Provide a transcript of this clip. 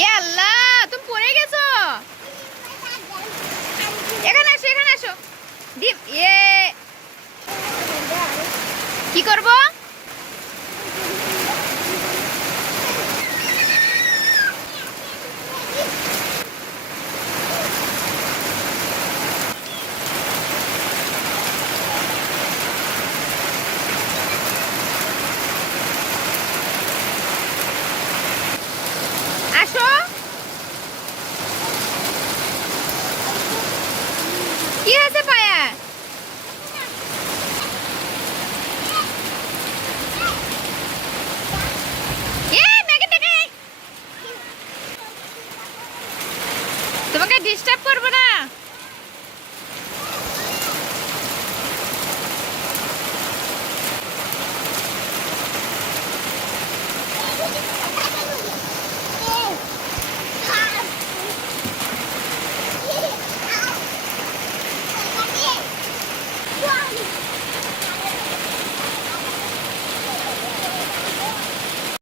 এ আল্লাহ, তুমি পড়ে গেছো। এখানে আসো, এখানে আসো। ডিম এ কি করব? আসো। কি হয়েছে পায়া? তোমাকে ডিস্টার্ব করবো না।